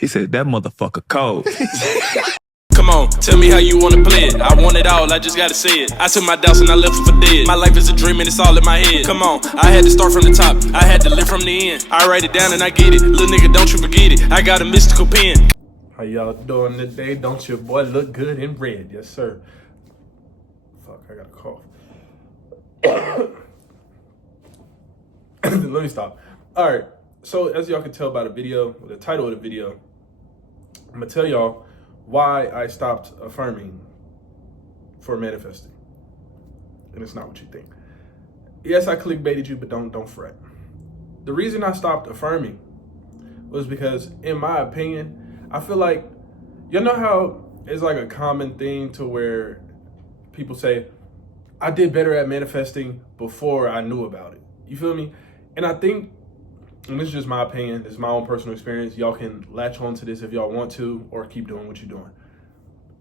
He said, that motherfucker cold. Come on, tell me how you wanna play it. I want it all, I just gotta say it. I took my doubts and I left it for dead. My life is a dream and it's all in my head. Come on, I had to start from the top, I had to live from the end. I write it down and I get it. Little nigga, don't you forget it. I got a mystical pen. How y'all doing today? Don't your boy look good in red? Yes, sir. Fuck, I got a cough. Let me stop. All right, so as y'all can tell by the video, the title of the video, I'm gonna tell y'all why I stopped affirming for manifesting. And it's not what you think. Yes, I clickbaited you, but don't fret. The reason I stopped affirming was because, in my opinion, I feel like, you know how it's like a common thing to where people say, I did better at manifesting before I knew about it. You feel me? And I think, and this is just my opinion, this is my own personal experience. Y'all can latch on to this if y'all want to, or keep doing what you're doing.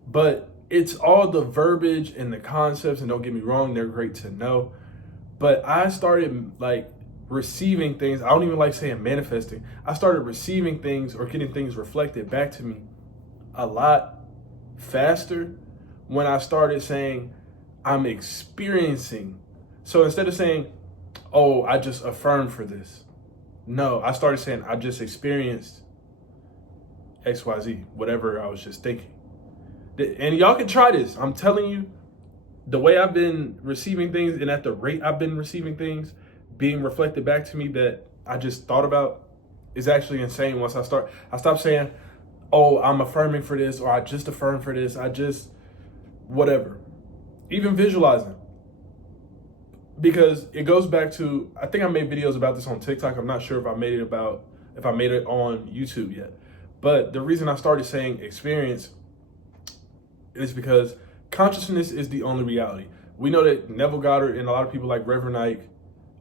But it's all the verbiage and the concepts, and don't get me wrong, they're great to know. But I started like receiving things. I don't even like saying manifesting. I started receiving things or getting things reflected back to me a lot faster when I started saying I'm experiencing. So instead of saying, oh, I just affirmed for this. No, I started saying I just experienced XYZ, whatever I was just thinking. And y'all can try this. I'm telling you, the way I've been receiving things and at the rate I've been receiving things being reflected back to me that I just thought about is actually insane. Once I stopped saying, oh, I'm affirming for this, or I just affirmed for this, I just whatever. Even visualizing. Because it goes back to, I think I made videos about this on TikTok. I'm not sure if I made it on YouTube yet. But the reason I started saying experience is because consciousness is the only reality. We know that Neville Goddard and a lot of people like Reverend Ike,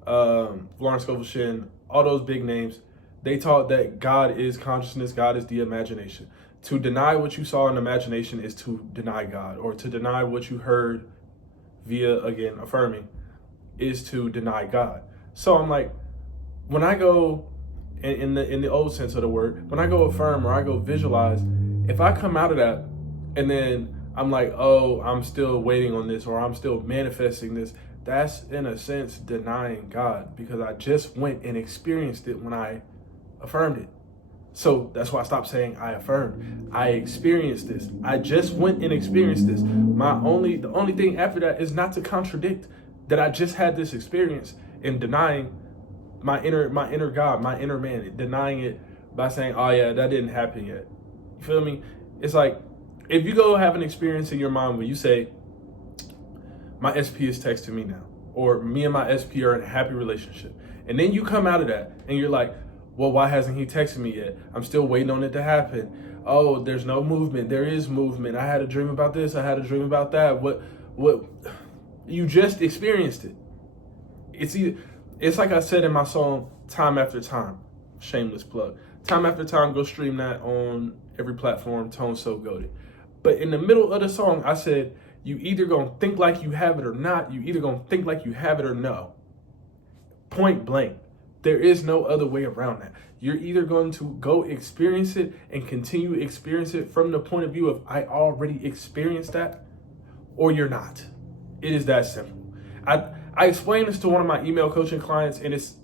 Florence Scovel Shinn, all those big names, they taught that God is consciousness, God is the imagination. To deny what you saw in imagination is to deny God, or to deny what you heard via, again, affirming, is to deny God. So I'm like, when I go in the old sense of the word, when I go affirm or I go visualize, if I come out of that and then I'm like, oh, I'm still waiting on this, or I'm still manifesting this, that's in a sense denying God, because I just went and experienced it when I affirmed it. So that's why I stopped saying I affirmed. I experienced this. I just went and experienced this. The only thing after that is not to contradict that I just had this experience in denying my inner God, my inner man, denying it by saying, oh yeah, that didn't happen yet. You feel me? It's like, if you go have an experience in your mind where you say, my SP is texting me now, or me and my SP are in a happy relationship, and then you come out of that and you're like, well, why hasn't he texted me yet? I'm still waiting on it to happen. Oh, there's no movement. There is movement. I had a dream about this. I had a dream about that. What? You just experienced it. It's like I said in my song, Time After Time, shameless plug. Time After Time, go stream that on every platform, Tone So Goated. But in the middle of the song, I said, you either gonna think like you have it or not, you either gonna think like you have it or no. Point blank. There is no other way around that. You're either going to go experience it and continue to experience it from the point of view of, I already experienced that, or you're not. It is that simple. I explained this to one of my email coaching clients, and it's,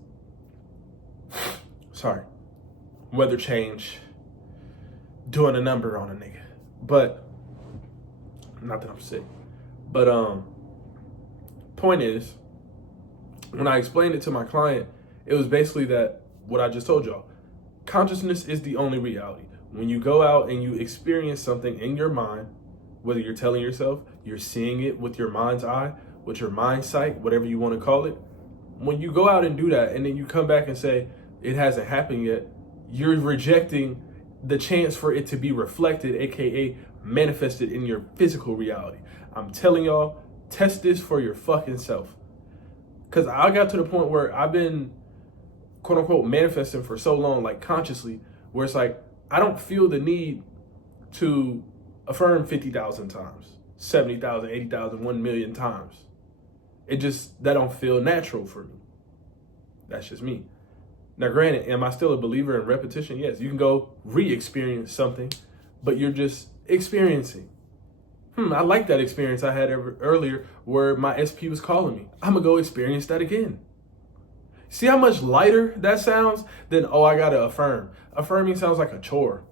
weather change, doing a number on a nigga. But, not that I'm sick. But, point is, when I explained it to my client, it was basically that, what I just told y'all. Consciousness is the only reality. When you go out and you experience something in your mind, whether you're telling yourself, you're seeing it with your mind's eye, with your mind sight, whatever you want to call it. When you go out and do that, and then you come back and say, it hasn't happened yet, you're rejecting the chance for it to be reflected, AKA manifested in your physical reality. I'm telling y'all, test this for your fucking self. Because I got to the point where I've been, quote unquote, manifesting for so long, like consciously, where it's like, I don't feel the need to affirm 50,000 times, 70,000, 80,000, 1 million times. That don't feel natural for me. That's just me. Now, granted, am I still a believer in repetition? Yes, you can go re-experience something, but you're just experiencing. I like that experience I had earlier where my SP was calling me. I'm gonna go experience that again. See how much lighter that sounds than, oh, I gotta affirm. Affirming sounds like a chore,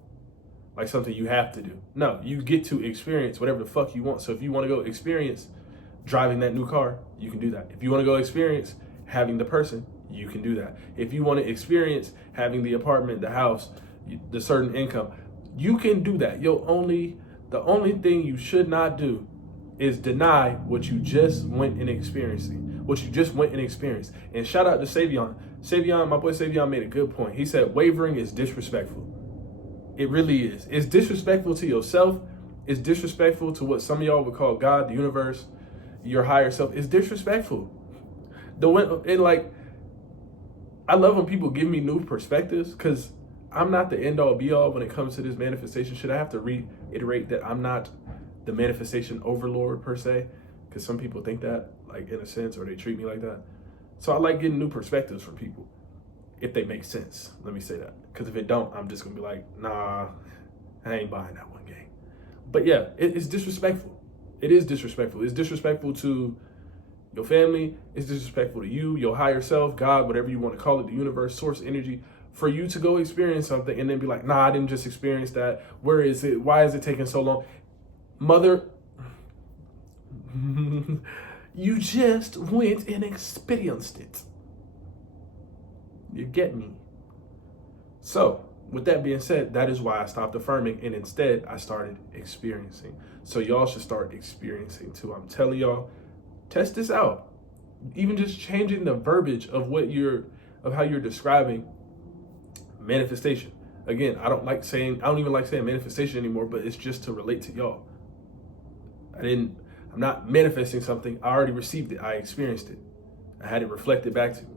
like something you have to do. No, you get to experience whatever the fuck you want. So if you wanna go experience driving that new car, you can do that. If you wanna go experience having the person, you can do that. If you wanna experience having the apartment, the house, the certain income, you can do that. The only thing you should not do is deny what you just went and experiencing, what you just went and experienced. And shout out to Savion. Savion, my boy Savion made a good point. He said wavering is disrespectful. It really is. It's disrespectful to yourself. It's disrespectful to what some of y'all would call God, the universe, your higher self. It's disrespectful. I love when people give me new perspectives, because I'm not the end all be all when it comes to this manifestation shit. I have to reiterate that I'm not the manifestation overlord per se, because some people think that, like, in a sense, or they treat me like that. So I like getting new perspectives from people, if they make sense. Let me say that, because if it don't, I'm just gonna be like, nah, I ain't buying that one game. But yeah, it's disrespectful. It is disrespectful. It's disrespectful to your family. It's disrespectful to you, your higher self, God, whatever you want to call it, the universe, source, energy, for you to go experience something and then be like, nah, I didn't just experience that. Where is it? Why is it taking so long? Mother, you just went and experienced it. You get me? So, with that being said, that is why I stopped affirming and instead I started experiencing. So y'all should start experiencing too. I'm telling y'all, test this out. Even just changing the verbiage of how you're describing manifestation. Again, I don't even like saying manifestation anymore, but it's just to relate to y'all. I'm not manifesting something. I already received it. I experienced it. I had it reflected back to me.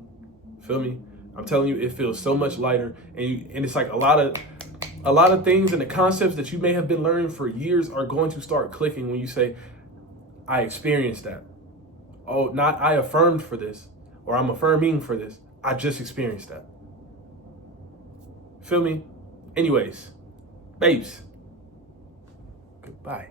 Feel me? I'm telling you, it feels so much lighter, and it's like a lot of things and the concepts that you may have been learning for years are going to start clicking when you say, I experienced that. Oh, not I affirmed for this, or I'm affirming for this. I just experienced that. Feel me? Anyways, babes, goodbye.